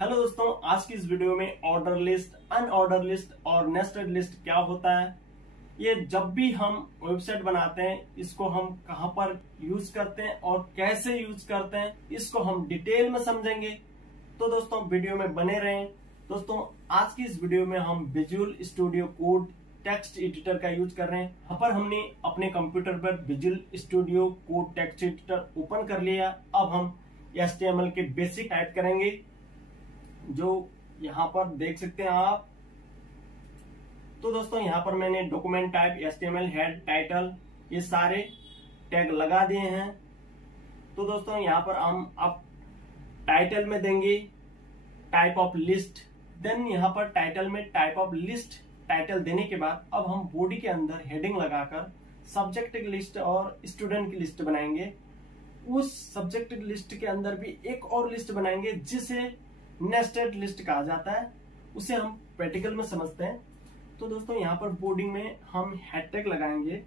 Hello दोस्तों, आज की इस वीडियो में ऑर्डर लिस्ट, अनऑर्डर लिस्ट और नेस्टेड लिस्ट क्या होता है, ये जब भी हम वेबसाइट बनाते हैं इसको हम कहां पर यूज करते हैं और कैसे यूज करते हैं, इसको हम डिटेल में समझेंगे। तो दोस्तों वीडियो में बने रहें। दोस्तों आज की इस वीडियो में हम visual studio code text editor का यूज कर रहे हैं। यहाँ पर हमने अपने कंप्यूटर पर visual studio code text editor open कर लिया। अब हम HTML के बेसिक टाइप करेंगे, जो यहाँ पर देख सकते हैं आप। तो दोस्तों यहाँ पर मैंने document type, HTML, head, title, ये सारे टैग लगा दिए हैं। तो दोस्तों यहाँ पर हम अब टाइटल में देंगे टाइप ऑफ लिस्ट। देन यहाँ पर टाइटल में टाइप ऑफ लिस्ट टाइटल देने के बाद अब हम बॉडी के अंदर हेडिंग लगाकर सब्जेक्ट की लिस्ट और स्टूडेंट की लिस्ट बनाएंगे। उस सब्जेक्ट की लिस्ट के अंदर भी एक और लिस्ट बनाएंगे जिसे नेस्टेड लिस्ट कहा जाता है, उसे हम प्रैक्टिकल में समझते हैं। तो दोस्तों यहाँ पर बॉडी में हम हेड टैग लगाएंगे।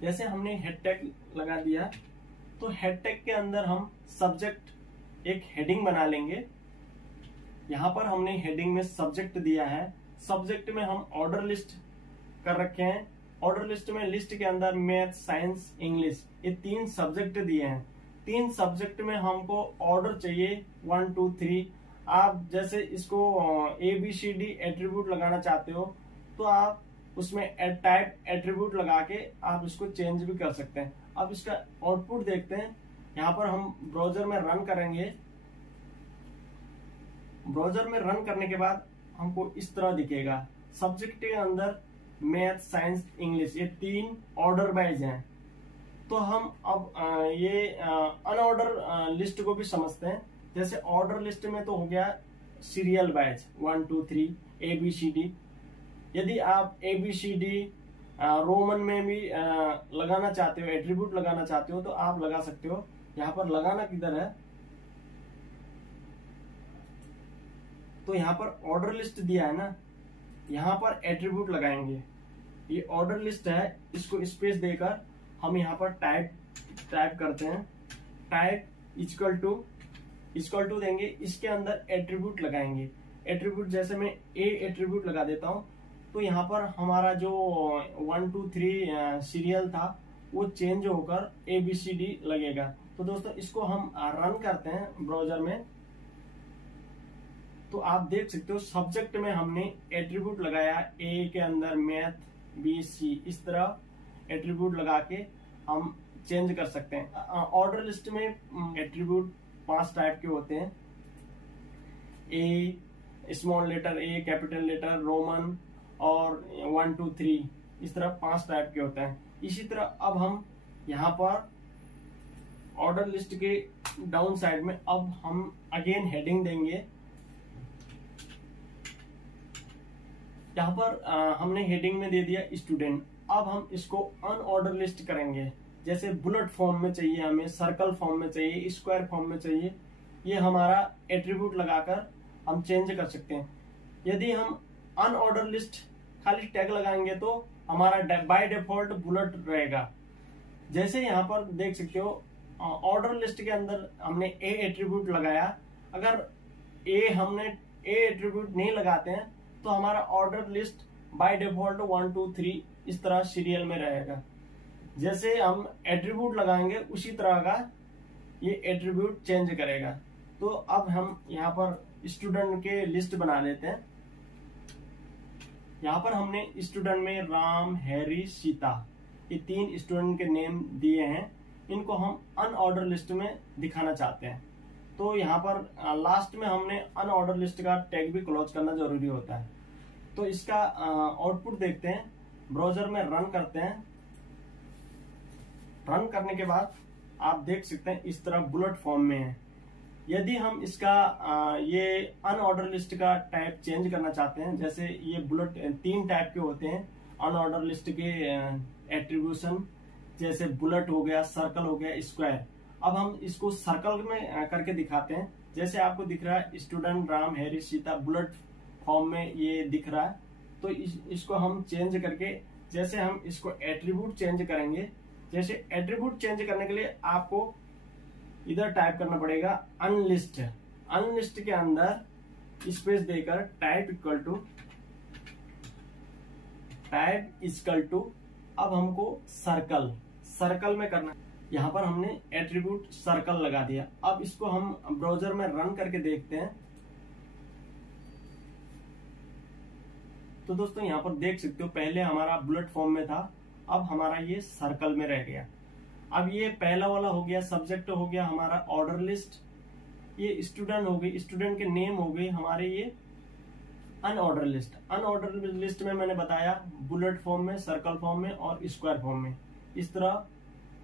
जैसे हमने हेड टैग लगा दिया तो हेड टैग के अंदर हम सब्जेक्ट एक हेडिंग बना लेंगे। यहाँ पर हमने हेडिंग में सब्जेक्ट दिया है, सब्जेक्ट में हम ऑर्डर लिस्ट कर रखे हैं। ऑर्डर लिस्ट में लिस्ट के अंदर मैथ, साइंस, इंग्लिश, ये 3 सब्जेक्ट दिए हैं। 3 सब्जेक्ट में हमको ऑर्डर चाहिए 1 2 3। आप जैसे इसको ABCD एट्रीब्यूट लगाना चाहते हो तो आप उसमें टाइप एट्रीब्यूट लगा के आप इसको चेंज भी कर सकते हैं। अब इसका आउटपुट देखते हैं। यहाँ पर हम ब्राउजर में रन करेंगे। ब्राउजर में रन करने के बाद हमको इस तरह दिखेगा। सब्जेक्ट के अंदर मैथ, साइंस, इंग्लिश, ये 3 ऑर्डर वाइज हैं। तो हम अब ये अनऑर्डर लिस्ट को भी समझते हैं। जैसे ऑर्डर लिस्ट में तो हो गया सीरियल वाइज 1 2 3 ABCD। यदि आप ABCD रोमन में भी लगाना चाहते हो, एट्रीब्यूट लगाना चाहते हो तो आप लगा सकते हो। यहाँ पर लगाना किधर है, तो यहाँ पर ऑर्डर लिस्ट दिया है ना, यहाँ पर एट्रीब्यूट लगाएंगे। ये ऑर्डर लिस्ट है, इसको स्पेस देकर हम यहाँ पर टाइप करते हैं। टाइप इक्वल टू देंगे, इसके अंदर एट्रीब्यूट लगाएंगे। एट्रीब्यूट जैसे मैं A एट्रीब्यूट लगा देता हूँ तो यहाँ पर हमारा जो 1 2 3 सीरियल था वो चेंज होकर ABCD लगेगा। तो दोस्तों इसको हम रन करते हैं ब्राउजर में। तो आप देख सकते हो सब्जेक्ट में हमने एट्रीब्यूट लगाया, A के अंदर मैथ, B, C, इस तरह एट्रीब्यूट लगा के हम चेंज कर सकते हैं। ऑर्डर लिस्ट में एट्रीब्यूट 5 टाइप के होते हैं। A, small letter A, capital letter, Roman और 1 2 3, इस तरह 5 टाइप के होते हैं। इसी तरह अब हम यहाँ पर ऑर्डर लिस्ट के डाउन साइड में अब हम अगेन हेडिंग देंगे। यहाँ पर हमने हेडिंग में दे दिया स्टूडेंट। अब हम इसको अनऑर्डर लिस्ट करेंगे। जैसे बुलेट फॉर्म में चाहिए, हमें सर्कल फॉर्म में चाहिए, स्क्वायर फॉर्म में चाहिए, ये हमारा एट्रीब्यूट लगाकर हम चेंज कर सकते हैं। यदि हम अनऑर्डर लिस्ट खाली टैग लगाएंगे तो हमारा बाय डिफॉल्ट बुलेट रहेगा। जैसे यहाँ पर देख सकते हो ऑर्डर लिस्ट के अंदर हमने A एट्रीब्यूट लगाया। अगर हमने A एट्रीब्यूट नहीं लगाते हैं तो हमारा ऑर्डर लिस्ट बाय डिफॉल्ट 1 2 3 इस तरह सीरियल में रहेगा। जैसे हम एट्रीब्यूट लगाएंगे उसी तरह का ये एट्रीब्यूट चेंज करेगा। तो अब हम यहाँ पर स्टूडेंट के लिस्ट बना लेते हैं। यहाँ पर हमने स्टूडेंट में राम, हैरी, सीता, ये 3 स्टूडेंट के नेम दिए हैं। इनको हम अनऑर्डर लिस्ट में दिखाना चाहते हैं। तो यहाँ पर लास्ट में हमने अनऑर्डर लिस्ट का टैग भी क्लोज करना जरूरी होता है। तो इसका आउटपुट देखते हैं। ब्राउजर में रन करते हैं। रन करने के बाद आप देख सकते हैं इस तरह बुलेट फॉर्म में है। यदि हम इसका ये अनऑर्डर लिस्ट का टाइप चेंज करना चाहते हैं, जैसे ये बुलेट 3 टाइप के होते हैं अनऑर्डर लिस्ट के एट्रीब्यूशन, जैसे बुलेट हो गया, सर्कल हो गया, स्क्वायर। अब हम इसको सर्कल में करके दिखाते हैं। जैसे आपको दिख रहा है student, Ram, Harry, Sita, bullet form में ये दिख रहा है। तो इसको हम चेंज करके, जैसे हम इसको एट्रीब्यूट चेंज करेंगे, जैसे एट्रीब्यूट चेंज करने के लिए आपको इधर टाइप करना पड़ेगा अनलिस्ट। अनलिस्ट के अंदर स्पेस देकर टाइप इक्वल टू अब हमको सर्कल में करना है। यहाँ पर हमने एट्रीब्यूट सर्कल लगा दिया। अब इसको हम ब्राउजर में रन करके देखते हैं। तो दोस्तों यहाँ पर देख सकते हो पहले हमारा बुलेट फॉर्म में था, अब हमारा ये सर्कल में रह गया। अब ये पहला वाला हो गया, सब्जेक्ट हो गया हमारा ऑर्डर लिस्ट, ये स्टूडेंट हो गई, स्टूडेंट के नेम हो गए हमारे ये अनऑर्डर लिस्ट में मैंने बताया बुलेट फॉर्म में, सर्कल फॉर्म में और स्क्वायर फॉर्म में। इस तरह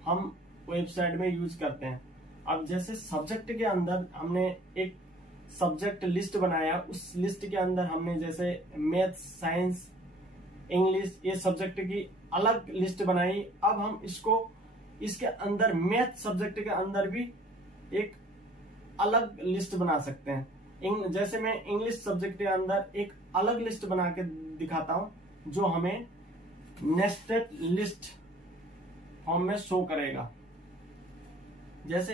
हम वेबसाइट में यूज करते हैं। अब जैसे सब्जेक्ट के अंदर हमने एक सब्जेक्ट लिस्ट बनाया, उस लिस्ट के अंदर हमने जैसे मैथ, साइंस, इंग्लिश ये सब्जेक्ट की अलग लिस्ट बनाई। अब हम इसके अंदर मैथ सब्जेक्ट के अंदर भी एक अलग लिस्ट बना सकते हैं। जैसे मैं इंग्लिश सब्जेक्ट के अंदर एक अलग लिस्ट बना के दिखाता हूं जो हमें नेस्टेड लिस्ट फॉर्म में शो करेगा। जैसे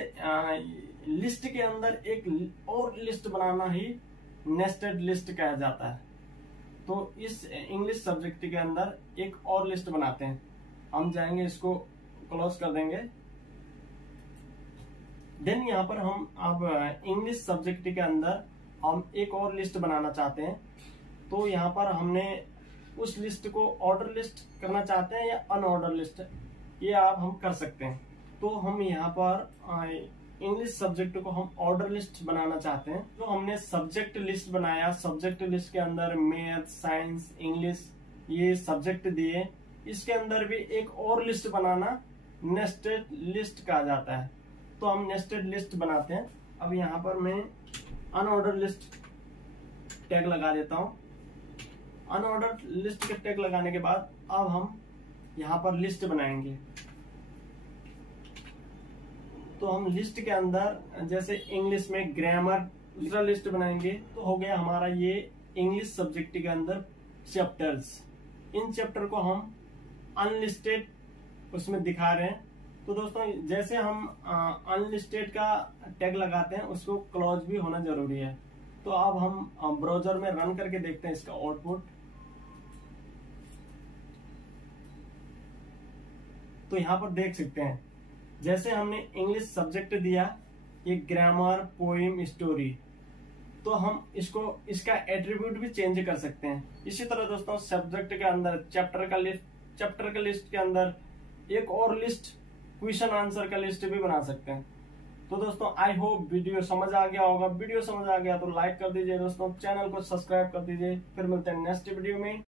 लिस्ट के अंदर एक और लिस्ट बनाना ही नेस्टेड लिस्ट कहा जाता है। तो इस इंग्लिश सब्जेक्ट के अंदर एक और लिस्ट बनाते हैं। हम जाएंगे, इसको क्लोज कर देंगे। देन यहाँ पर हम अब इंग्लिश सब्जेक्ट के अंदर हम एक और लिस्ट बनाना चाहते हैं। तो यहाँ पर हमने उस लिस्ट को ऑर्डर लिस्ट करना चाहते हैं या अनऑर्डर लिस्ट, ये आप हम कर सकते हैं। तो हम यहाँ पर इंग्लिश सब्जेक्ट को हम ऑर्डर लिस्ट बनाना चाहते हैं। तो हमने सब्जेक्ट लिस्ट बनाया, सब्जेक्ट लिस्ट के अंदर मैथ, साइंस, इंग्लिश ये सब्जेक्ट दिए। इसके अंदर भी एक और लिस्ट बनाना नेस्टेड लिस्ट कहा जाता है। तो हम नेस्टेड लिस्ट बनाते हैं। अब यहाँ पर मैं अनऑर्डर लिस्ट टैग लगा देता हूँ। अनऑर्डर लिस्ट के टैग लगाने के बाद अब हम यहाँ पर लिस्ट बनाएंगे। तो हम लिस्ट के अंदर जैसे इंग्लिश में ग्रामर दूसरा लिस्ट बनाएंगे। तो हो गया हमारा ये इंग्लिश सब्जेक्ट के अंदर चैप्टर्स। इन चैप्टर को हम अनलिस्टेड उसमें दिखा रहे हैं। तो दोस्तों जैसे हम अनलिस्टेड का टैग लगाते हैं उसको क्लोज भी होना जरूरी है। तो अब हम ब्राउजर में रन करके देखते हैं इसका आउटपुट। तो यहाँ पर देख सकते हैं जैसे हमने इंग्लिश सब्जेक्ट दिया, ये ग्रामर, पोइम, स्टोरी। तो हम इसका एट्रीब्यूट भी चेंज कर सकते हैं। इसी तरह दोस्तों सब्जेक्ट के अंदर चैप्टर का लिस्ट के अंदर एक और लिस्ट क्वेश्चन आंसर का लिस्ट भी बना सकते हैं। तो दोस्तों आई होप वीडियो समझ आ गया होगा। वीडियो समझ आ गया तो लाइक कर दीजिए दोस्तों, चैनल को सब्सक्राइब कर दीजिए। फिर मिलते हैं नेक्स्ट वीडियो में।